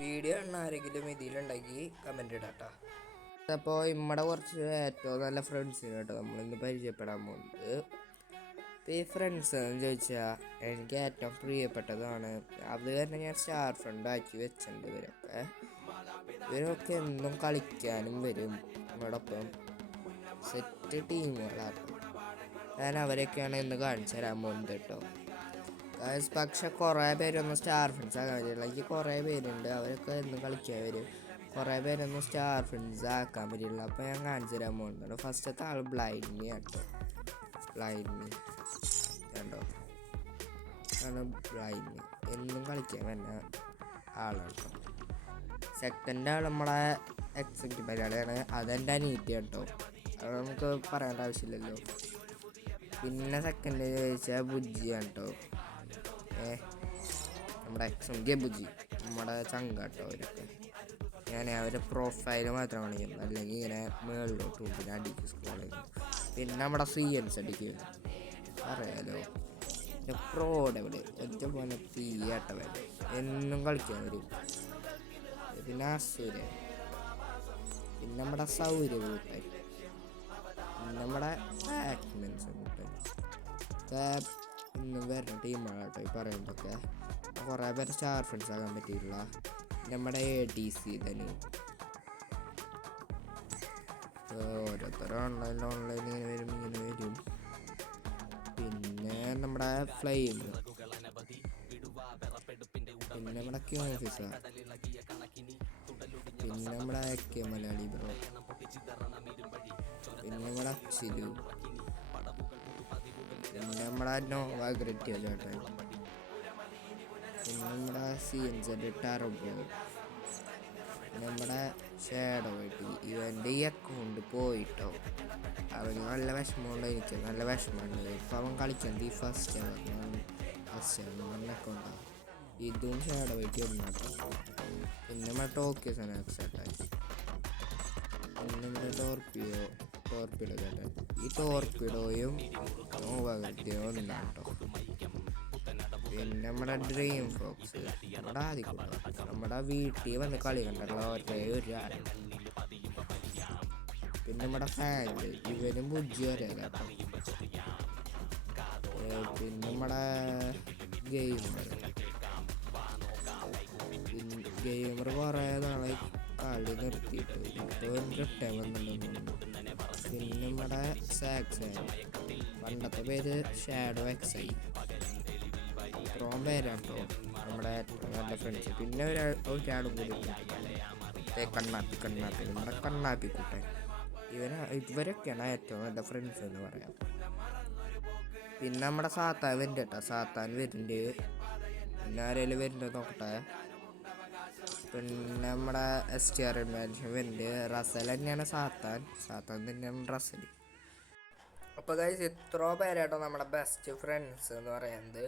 Video കാണുന്ന ആരെങ്കിലും ഇതിലുണ്ടെങ്കിൽ comment ഇടാട്ടോ. അപ്പോൾ നമ്മുടെ കുറച്ച് ഏറ്റവും നല്ല ഫ്രണ്ട്സിനെ കേട്ടോ നമ്മളിന്ന് പരിചയപ്പെടാൻ പോകുന്നത്. ഇപ്പോൾ ഈ ഫ്രണ്ട്സ് എന്ന് ചോദിച്ചാൽ എനിക്ക് ഏറ്റവും പ്രിയപ്പെട്ടതാണ്. അത് തന്നെ ഞാൻ സ്റ്റാർ ഫ്രണ്ട് ആക്കി വെച്ചിട്ടുണ്ട്. ഇവരൊക്കെ എന്നും കളിക്കാനും വരും. നമ്മോടൊപ്പം സെറ്റ് ടീമുകളാണ്. ഞാൻ അവരൊക്കെയാണ് ഇന്ന് കാണിച്ചു തരാൻ പോകുന്നത് കേട്ടോ. പക്ഷെ കുറേ പേരൊന്നും സ്റ്റാർ ഫ്രണ്ട്സ് ആക്കാൻ പറ്റില്ല. എനിക്ക് കുറേ പേരുണ്ട്, അവരൊക്കെ എന്നും കളിക്കാൻ വരും. കുറേ പേരൊന്നും സ്റ്റാർ ഫ്രണ്ട്സ് ആക്കാൻ പറ്റില്ല. അപ്പോൾ ഞാൻ കാണിച്ചു തരാൻ പോകുന്നുണ്ട്. ഫസ്റ്റത്തെ ആൾ ബ്ലൈൻഡ്മി കേട്ടോ. ബ്ലൈൻഡ്മി കണ്ടോ, ആണ് ബ്ലൈൻഡ്മി. എന്നും കളിക്കാൻ വരുന്ന ആളാണ് കേട്ടോ. സെക്കൻഡ് ആൾ നമ്മളെ എക്സിക്യൂട്ടീവ് മലയാളിയാണ്. അതെൻ്റെ അനീറ്റി കേട്ടോ, അത് നമുക്ക് പറയേണ്ട ആവശ്യമില്ലല്ലോ. പിന്നെ സെക്കൻഡ് ചോദിച്ചാൽ ബുജ്ജിയാണ് കേട്ടോ. നമ്മുടെ എക്സും ബുജ്ജി നമ്മുടെ ചങ്കാട്ടോ. അവരൊക്കെ ഞാൻ അവരുടെ പ്രൊഫൈൽ മാത്രം കാണിക്കുന്നു, അല്ലെങ്കിൽ ഇങ്ങനെ മുകളിലോട്ട് പിന്നെ അടിക്കും സ്ക്രോൾ ചെയ്യുന്നു. പിന്നെ നമ്മുടെ CNs അടിക്കും, അറിയാലോ. പ്രോഡവിടെ ഒറ്റ പോലെ തീയാട്ടവൻ എന്നും കളിക്കാൻ വരും. പിന്നെ അസൂര്യ, പിന്നെ നമ്മുടെ സൗര്യ കൂട്ടൻ, പിന്നെ നമ്മുടെ ആക്മെൻസ് കൂട്ടൻ. ഇന്നും വരുന്ന ടീമാണ് കേട്ടോ ഈ പറയുമ്പോഴൊക്കെ. കുറേ പേര് സ്റ്റാർ ഫ്രണ്ട്സ് ആകാൻ പറ്റിയില്ല. നമ്മുടെ ADC തന്നെ ഓരോരുത്തരും ഓൺലൈൻ ഇങ്ങനെ വരും. പിന്നെ നമ്മുടെ ഫ്ലെയിം, പിന്നെ നമ്മുടെ ക്യൂഫിസ, പിന്നെ നമ്മുടെ AK മലയാളി ബ്രോ, പിന്നെ നമ്മുടെ അച്ചിലു, പിന്നെ നമ്മുടെ നോവാഗ്രറ്റി ചേട്ടൻ, പിന്നെ നമ്മുടെ CNZ ടർബോ, നമ്മുടെ ഷാഡോ ആയിട്ട് ഇവൻ്റെ ഈ അക്കൗണ്ട് പോയിട്ടോ. അവന് നല്ല വിഷമമുണ്ട്, എനിക്ക് നല്ല വിഷമമുണ്ട്. ഇപ്പം അവൻ കളിക്കുന്നത് ഈ ഫസ്റ്റ് അക്കൗണ്ടാണ്. ഇതും ഷാഡോ ആയിട്ട് ഒന്നാട്ടോ. പിന്നെ നമ്മുടെ ടോക്കിയോ സനാക്സാട്ടായി, പിന്നെ നമ്മുടെ ടോർപ്പിഡോ ചേട്ടൻ. ഈ ടോർപ്പിഡോയും നോവാഗ്രറ്റിയും ഒന്നാട്ടോ. പിന്നെ നമ്മുടെ ഡ്രീം ഫോക്സ്, നമ്മുടെ ആദ്യം നമ്മുടെ വീട്ടിൽ വന്ന് കളി കണ്ടുള്ള ഒരാൾ. പിന്നെ നമ്മുടെ ഫാൻഡ്, ഇവനും ബുജ്ജി വരെയല്ലോ. പിന്നെ നമ്മുടെ ഗെയിമർ കുറേ നാളെ കളി നിർത്തിയിട്ട് ഇപ്പോൾ റിട്ടേൺ വന്നിട്ടുണ്ടെന്ന്. പിന്നെ നമ്മുടെ സാക്സ്, പണ്ടത്തെ പേര് ഷാഡോ XI. ഇത്രയും പേരാട്ടോ നമ്മുടെ നല്ല ഫ്രണ്ട്സ്. പിന്നെ ഒരാളും കൂടി കണ്ണാപ്പി നമ്മുടെ കണ്ണാപ്പിക്കുട്ടൻ. ഇവരൊക്കെയാണ് ഏറ്റവും നല്ല ഫ്രണ്ട്സ് എന്ന് പറയാം. പിന്നെ നമ്മുടെ സാത്താൻ വരുന്നുണ്ട് കേട്ടോ. സാത്താൻ വരുന്നുണ്ട്. പിന്നെ ആരെങ്കിലും വരുന്നുണ്ട് നോക്കട്ടെ. പിന്നെ നമ്മുടെ STR മാൻഷൻ വരുന്നുണ്ട്. റസൽ തന്നെയാണ് സാത്താൻ തന്നെയാണ് റസൽ. അപ്പോൾ ഗൈസ് ഇത്രയും പേരാട്ടോ നമ്മുടെ ബെസ്റ്റ് ഫ്രണ്ട്സ് എന്ന് പറയുന്നത്.